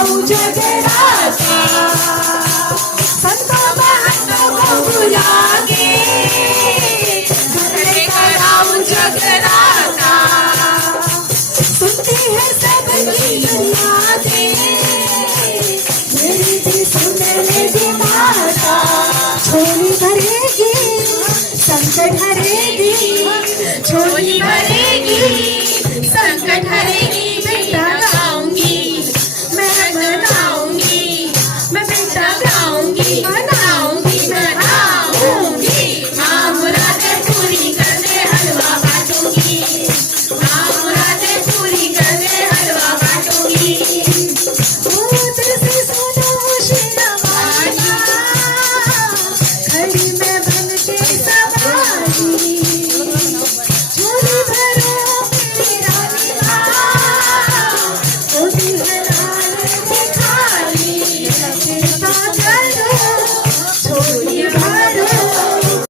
कराऊं जगराता, संतों महंतों को बुला के घर में कराऊं जगराता। सुनती है सबकी फरियादें, मेरी भी सुन ले माता। झोली भरेगी संकट हरेगी, झोली भरेगी संकट हरेगी।